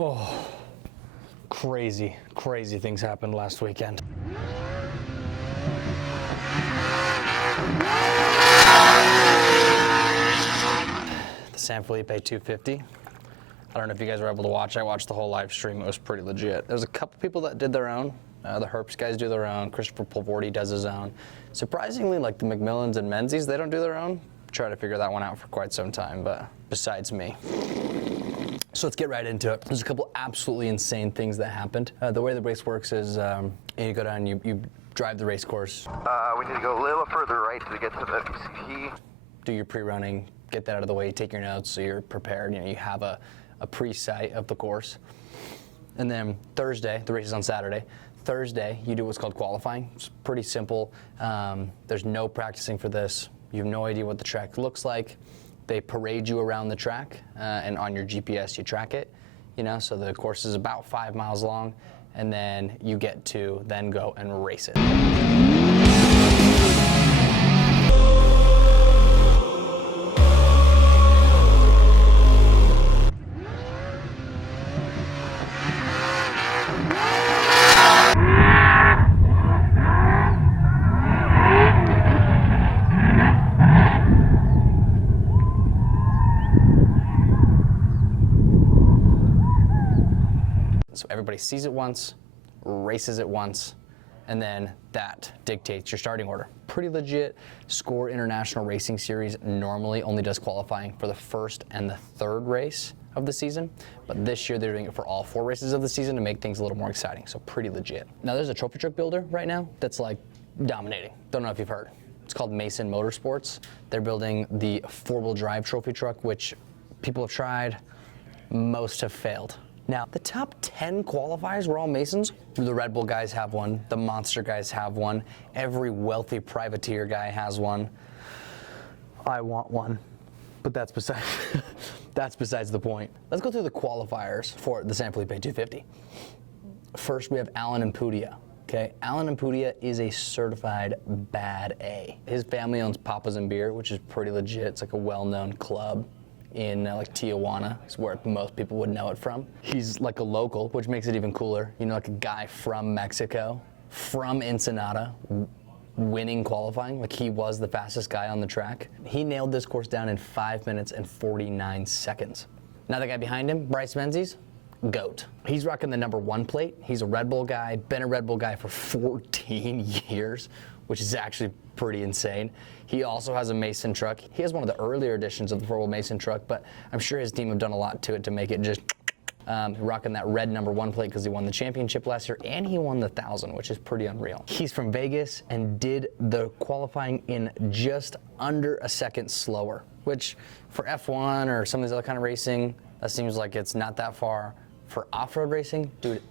Oh, crazy things happened last weekend. The San Felipe 250. I don't know if you guys were able to watch. I watched the whole live stream. It was pretty legit. There's a couple people that did their own. The Herps guys do their own. Christopher Polvorti does his own. Surprisingly, like the McMillans and Menzies, they don't do their own. Try to figure that one out for quite some time, but besides me. So let's get right into it. There's a couple absolutely insane things that happened. The way the race works is you go down, you drive the race course. We need to go a little further right to get to the tee. Do your pre-running, get that out of the way, take your notes so you're prepared. You know, you have a pre-sight of the course. And then Thursday, the race is on Saturday. Thursday, you do what's called qualifying. It's pretty simple. There's no practicing for this. You have no idea what the track looks like. They parade you around the track, and on your GPS you track it. You know, so the course is about 5 miles long, and then you get to then go and race it. So everybody sees it once, races it once, and then that dictates your starting order. Pretty legit. Score International Racing Series normally only does qualifying for the first and the third race of the season, but this year they're doing it for all 4 races of the season to make things a little more exciting, so pretty legit. Now there's a trophy truck builder right now that's like dominating. Don't know if you've heard. It's called Mason Motorsports. They're building the 4-wheel drive trophy truck, which people have tried, most have failed. Now, the top 10 qualifiers were all Masons. The Red Bull guys have one. The Monster guys have one. Every wealthy privateer guy has one. I want one, but that's besides the point. Let's go through the qualifiers for the San Felipe 250. First, we have Alan Ampudia. Okay, Alan Ampudia is a certified bad A. His family owns Papa's and Beer, which is pretty legit. It's like a well-known club in like Tijuana. It's where most people would know it from. He's like a local, which makes it even cooler. You know, like a guy from Mexico, from Ensenada, winning qualifying. Like he was the fastest guy on the track. He nailed this course down in 5 minutes and 49 seconds. Now the guy behind him, Bryce Menzies, GOAT. He's rocking the #1 plate. He's a Red Bull guy, been a Red Bull guy for 14 years, which is actually pretty insane. He also has a Mason truck. He has one of the earlier editions of the 4-wheel Mason truck, but I'm sure his team have done a lot to it to make it just rocking that red #1 plate because he won the championship last year and he won the 1,000, which is pretty unreal. He's from Vegas and did the qualifying in just under a second slower, which for F1 or some of these other kind of racing, that seems like it's not that far. For off-road racing, dude,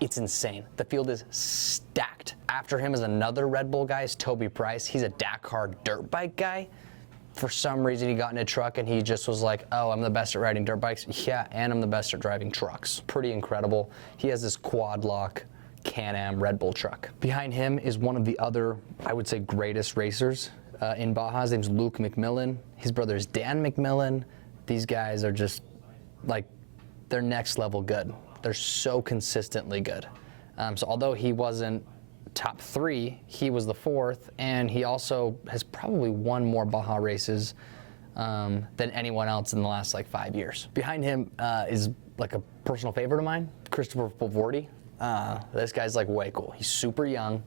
it's insane. The field is stacked. After him is another Red Bull guy, is Toby Price. He's a Dakar dirt bike guy. For some reason, he got in a truck and he just was like, oh, I'm the best at riding dirt bikes. Yeah, and I'm the best at driving trucks. Pretty incredible. He has this quad lock Can-Am Red Bull truck. Behind him is one of the other, I would say, greatest racers in Baja. His name's Luke McMillan. His brother is Dan McMillan. These guys are just like, they're next level good. They're so consistently good. So although he wasn't top 3, he was the 4th, and he also has probably won more Baja races than anyone else in the last like 5 years. Behind him is like a personal favorite of mine, Christopher Polvorti. This guy's like way cool. He's super young,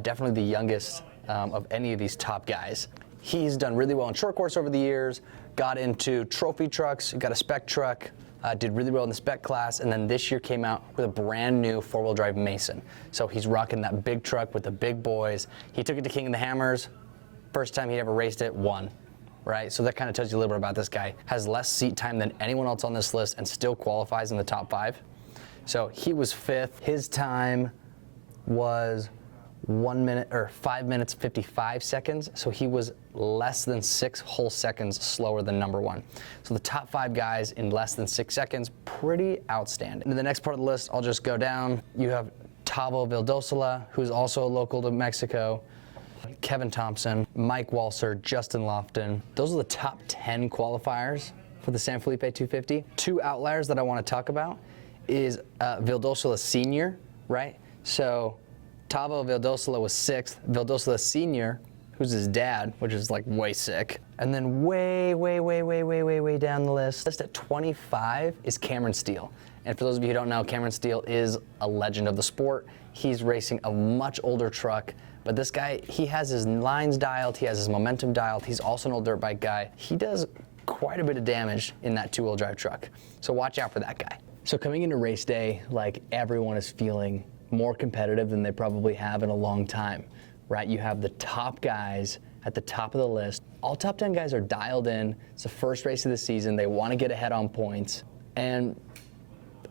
definitely the youngest of any of these top guys. He's done really well in short course over the years, got into trophy trucks, got a spec truck, did really well in the spec class, and then this year came out with a brand new 4-wheel drive Mason. So he's rocking that big truck with the big boys. He took it to King of the Hammers. First time he ever raced it, won, right? So that kind of tells you a little bit about this guy. Has less seat time than anyone else on this list and still qualifies in the top 5. So he was 5th. His time was 5 minutes 55 seconds, so he was less than 6 whole seconds slower than #1. So the top 5 guys in less than 6 seconds, pretty outstanding. And in the next part of the list, I'll just go down. You have Tavo Vildosola, who's also a local to Mexico, Kevin Thompson, Mike Walser, Justin Lofton. Those are the top 10 qualifiers for the San Felipe 250. 2 outliers that I want to talk about is Vildosula Sr., right? So Tavo Vildosula was 6th. Vildosula Sr., who's his dad, which is like way sick. And then way down the list at 25 is Cameron Steele. And for those of you who don't know, Cameron Steele is a legend of the sport. He's racing a much older truck, but this guy, he has his lines dialed, he has his momentum dialed. He's also an old dirt bike guy. He does quite a bit of damage in that 2-wheel drive truck. So watch out for that guy. So coming into race day, like everyone is feeling more competitive than they probably have in a long time, right? You have the top guys at the top of the list. All top 10 guys are dialed in. It's the first race of the season. They want to get ahead on points. And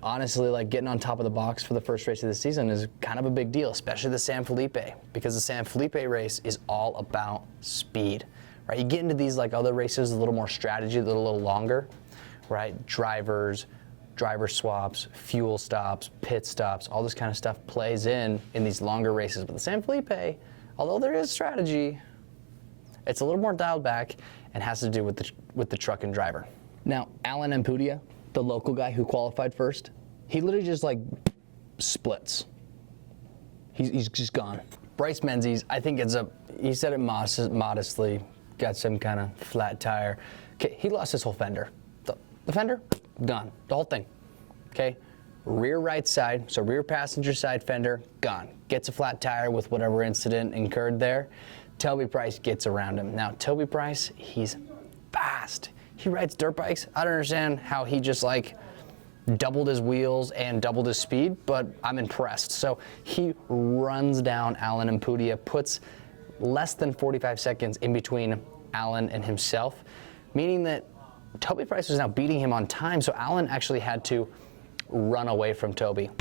honestly, like getting on top of the box for the first race of the season is kind of a big deal, especially the San Felipe, because the San Felipe race is all about speed, right? You get into these like other races, a little more strategy, a little longer, right? Driver swaps, fuel stops, pit stops, all this kind of stuff plays in these longer races. But the San Felipe, although there is strategy, it's a little more dialed back and has to do with the truck and driver. Now, Alan Ampudia, the local guy who qualified first, he literally just like splits. He's just gone. Bryce Menzies, I think he said it modestly, got some kind of flat tire. Okay, he lost his whole fender. The fender, gone, the whole thing, okay? Rear right side, so rear passenger side fender, gone. Gets a flat tire with whatever incident incurred there. Toby Price gets around him. Now, Toby Price, he's fast. He rides dirt bikes. I don't understand how he just like doubled his wheels and doubled his speed, but I'm impressed. So he runs down Alan Ampudia, puts less than 45 seconds in between Alan and himself, meaning that Toby Price was now beating him on time, so Alan actually had to run away from Toby.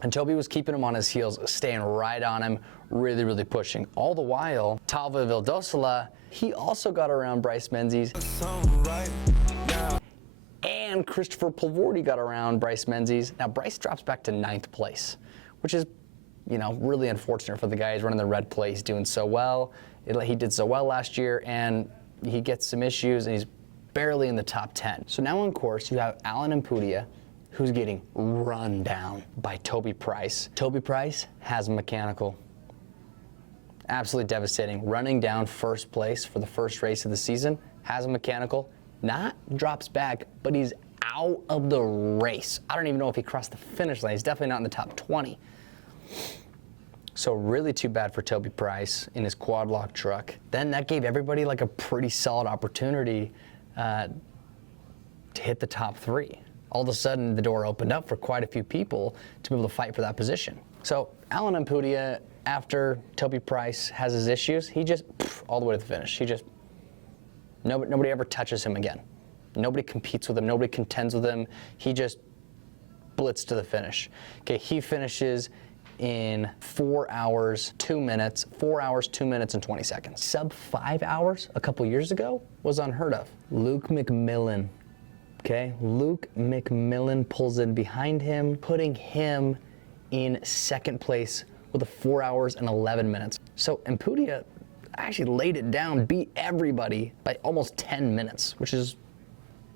And Toby was keeping him on his heels, staying right on him, really pushing. All the while, Talva Vildosula, he also got around Bryce Menzies. And Christopher Pulvorti got around Bryce Menzies. Now, Bryce drops back to 9th place, which is, you know, really unfortunate for the guy. He's running the red plate. He's doing so well. He did so well last year, and he gets some issues, and he's barely in the top 10. So now on course, you have Alan Ampudia, who's getting run down by Toby Price. Toby Price has a mechanical. Absolutely devastating. Running down first place for the first race of the season, has a mechanical. Not drops back, but he's out of the race. I don't even know if he crossed the finish line. He's definitely not in the top 20. So really too bad for Toby Price in his quad lock truck. Then that gave everybody like a pretty solid opportunity to hit the top 3. All of a sudden, the door opened up for quite a few people to be able to fight for that position. So Alan Ampudia, after Toby Price has his issues, he just all the way to the finish. Nobody ever touches him again. Nobody competes with him. Nobody contends with him. He just blitzed to the finish. Okay, he finishes in 4 hours, 2 minutes, 4 hours, 2 minutes, and 20 seconds. Sub 5 hours a couple years ago was unheard of. Luke McMillan. Okay, Luke McMillan pulls in behind him, putting him in 2nd place with a 4 hours and 11 minutes. So Ampudia actually laid it down, beat everybody by almost 10 minutes, which is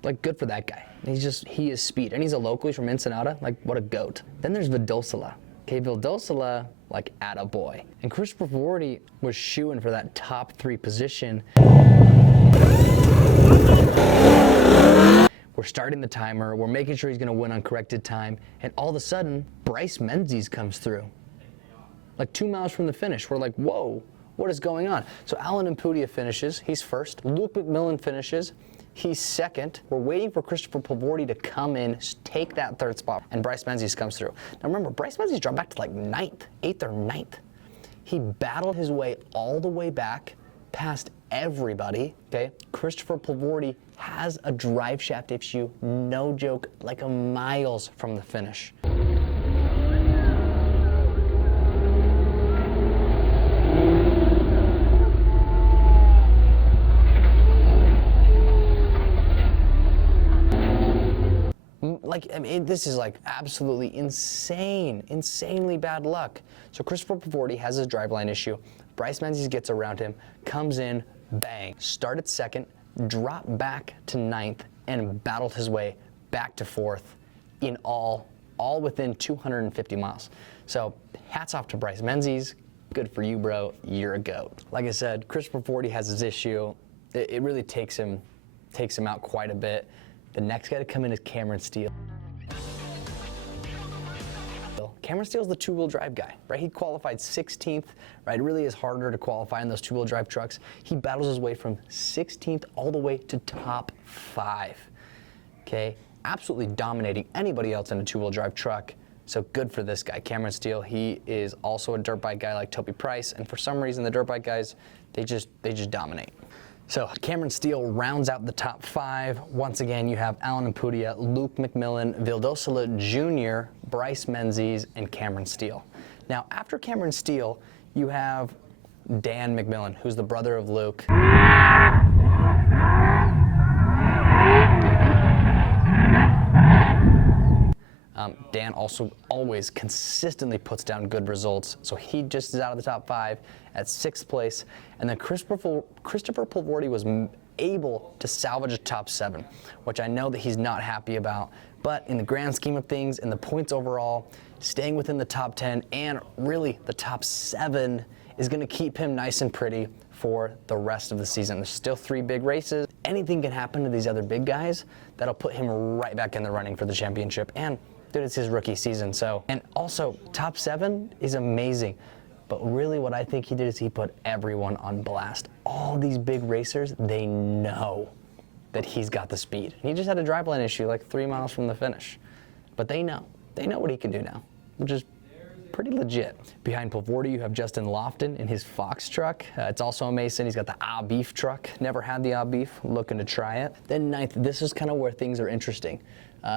like good for that guy. He is speed, and he's a local, he's from Ensenada, like what a goat. Then there's Vildosula. Okay, Vildosula, like attaboy. And Christopher Pulvorti was shooing for that top 3 position. We're starting the timer, we're making sure he's gonna win on corrected time, and all of a sudden, Bryce Menzies comes through. Like 2 miles from the finish, we're like, whoa, what is going on? So Alan Ampudia finishes, he's first. Luke McMillan finishes, he's second. We're waiting for Christopher Pulvorti to come in, take that 3rd spot, and Bryce Menzies comes through. Now remember, Bryce Menzies dropped back to like 9th, 8th or 9th. He battled his way all the way back, past everybody, okay? Christopher Pulvorti has a drive shaft issue, no joke, like miles from the finish. Like, I mean, this is like absolutely insanely bad luck. So Christopher Pavordi has his driveline issue. Bryce Menzies gets around him, comes in, bang, started second, dropped back to ninth, and battled his way back to fourth in all within 250 miles. So hats off to Bryce Menzies. Good for you, bro. You're a GOAT. Like I said, Christopher Pavordi has his issue. It really takes him out quite a bit. The next guy to come in is Cameron Steele. Cameron Steele's the two-wheel drive guy, right? He qualified 16th, right? It really is harder to qualify in those two-wheel drive trucks. He battles his way from 16th all the way to top 5, okay? Absolutely dominating anybody else in a two-wheel drive truck. So good for this guy, Cameron Steele. He is also a dirt bike guy like Toby Price, and for some reason the dirt bike guys, they just dominate. So Cameron Steele rounds out the top 5. Once again, you have Alan Ampudia, Luke McMillan, Vildosola Jr., Bryce Menzies, and Cameron Steele. Now, after Cameron Steele, you have Dan McMillan, who's the brother of Luke. Dan also always consistently puts down good results, so he just is out of the top 5 at 6th place. And then Christopher Pavordi was able to salvage a top 7, which I know that he's not happy about. But in the grand scheme of things, in the points overall, staying within the top 10 and really the top 7 is going to keep him nice and pretty for the rest of the season. There's still 3 big races. Anything can happen to these other big guys that'll put him right back in the running for the championship. And dude, it's his rookie season, so. And also, top 7 is amazing. But really what I think he did is he put everyone on blast. All these big racers, they know that he's got the speed. He just had a driveline issue like 3 miles from the finish. But they know what he can do now, which is pretty legit. Behind Pavordi, you have Justin Lofton in his Fox truck. It's also a Mason. He's got the Beef truck. Never had the Beef, looking to try it. Then 9th, this is kind of where things are interesting,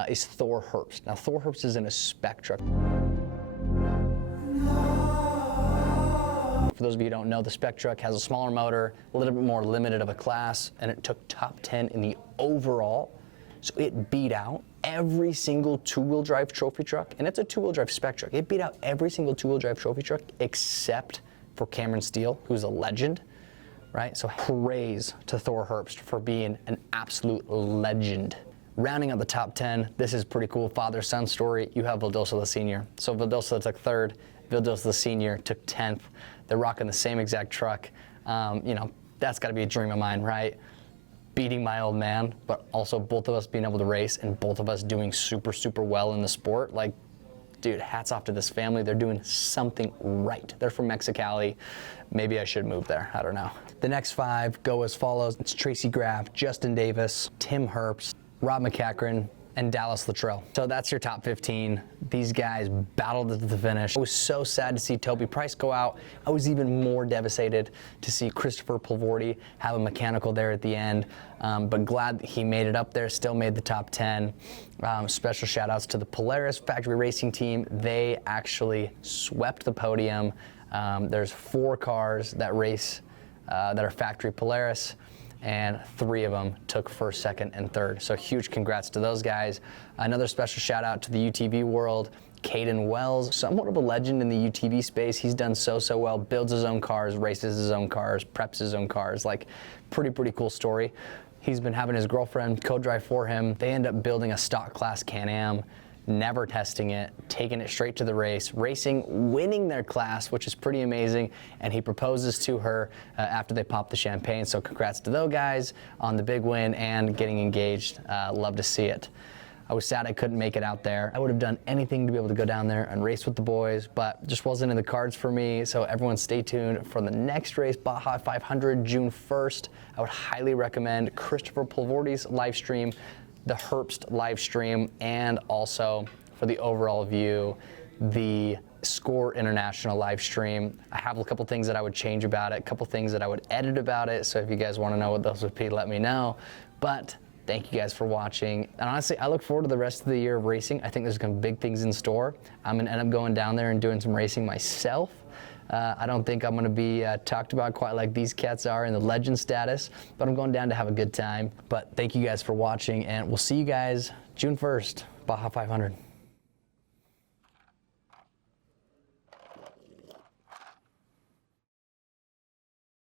is Thor Herbst. Now, Thor Herbst is in a spec truck. For those of you who don't know, the spec truck has a smaller motor, a little bit more limited of a class, and it took top 10 in the overall. So it beat out every single two-wheel drive trophy truck, and it's a two-wheel drive spec truck. It beat out every single two-wheel drive trophy truck except for Cameron Steele, who's a legend, right? So praise to Thor Herbst for being an absolute legend. Rounding out the top 10, this is pretty cool father-son story. You have Vildosola Sr. So Vildosola took 3rd, Vildosola Sr. took 10th. They're rocking the same exact truck. You know, that's got to be a dream of mine, right? Beating my old man, but also both of us being able to race and both of us doing super well in the sport. Like, dude, hats off to this family. They're doing something right. They're from Mexicali. Maybe I should move there. I don't know. The next 5 go as follows. It's Tracy Graff, Justin Davis, Tim Herbst, Rob McCachran, and Dallas Luttrell. So that's your top 15. These guys battled to the finish. I was so sad to see Toby Price go out. I was even more devastated to see Christopher Pavordi have a mechanical there at the end, but glad that he made it up there, still made the top 10. Special shout outs to the Polaris factory racing team. They actually swept the podium. There's 4 cars that race that are factory Polaris, and 3 of them took 1st, 2nd, and 3rd. So huge congrats to those guys. Another special shout out to the UTV world, Caden Wells, somewhat of a legend in the UTV space. He's done so well, builds his own cars, races his own cars, preps his own cars. Like, pretty cool story. He's been having his girlfriend co-drive for him. They end up building a stock class Can-Am, never testing it, taking it straight to the race, racing, winning their class, which is pretty amazing, and he proposes to her after they pop the champagne. So congrats to those guys on the big win and getting engaged. Love to see it. I was sad I couldn't make it out there. I would have done anything to be able to go down there and race with the boys, but just wasn't in the cards for me. So everyone stay tuned for the next race, Baja 500, June 1st. I would highly recommend Christopher Pavordi's live stream, the Herbst live stream, and also for the overall view, the Score International live stream. I have a couple things that I would change about it, a couple things that I would edit about it. So if you guys want to know what those would be, let me know. But thank you guys for watching. And honestly, I look forward to the rest of the year of racing. I think there's going to be big things in store. I'm going to end up going down there and doing some racing myself. I don't think I'm going to be talked about quite like these cats are in the legend status, but I'm going down to have a good time. But thank you guys for watching, and we'll see you guys June 1st. Baja 500.